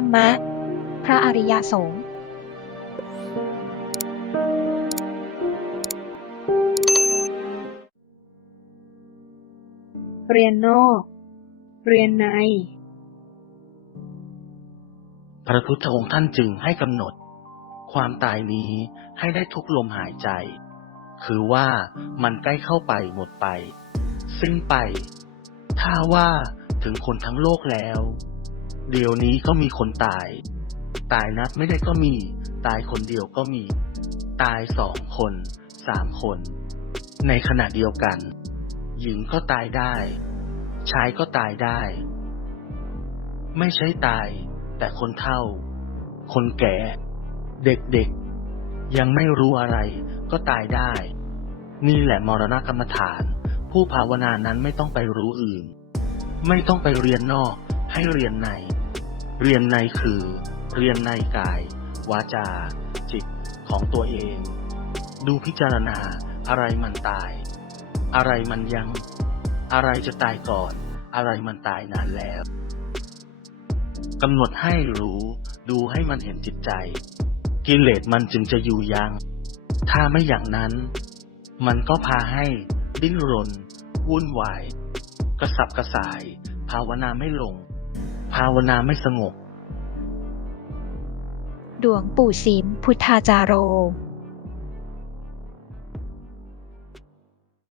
ธรรมะ พระอริยสงฆ์เรียนนอก เรียนใน พระพุทธองค์ท่านจึงให้กำหนด ความตายนี้ให้ได้ทุกลมหายใจ คือว่ามันใกล้เข้าไปหมดไปสิ้นไป ถ้าว่าถึงคนทั้งโลกแล้ว เดี๋ยวนี้ก็มีคนตาย ตายนับไม่ได้ก็มี ตายคนเดียวก็มี ตายสองคนสามคน ในขณะเดียวกัน หญิงก็ตายได้ ชายก็ตายได้ ไม่ใช่ตาย แต่คนเฒ่า คนแก่ เด็กๆ ยังไม่รู้อะไรก็ตายได้ นี่แหละมรณกรรมฐาน ผู้ภาวนานั้นไม่ต้องไปรู้อื่น ไม่ต้องไปเรียนนอกให้เรียนใน เรียนในคือ เรียนในกาย วาจา จิตของตัวเอง ดูพิจารณาอะไรมันตาย อะไรมันยัง อะไรจะตายก่อน อะไรมันตายนานแล้วกำหนดให้รู้ดูให้มันเห็นจิตใจ กิเลสมันจึงจะอยู่ยัง ถ้าไม่อย่างนั้น มันก็พาให้ดิ้นรน วุ่นวาย กระสับกระส่าย ภาวนาไม่ลง ภาวนาไม่สงบดวงปู่สิมพุทธาจารโร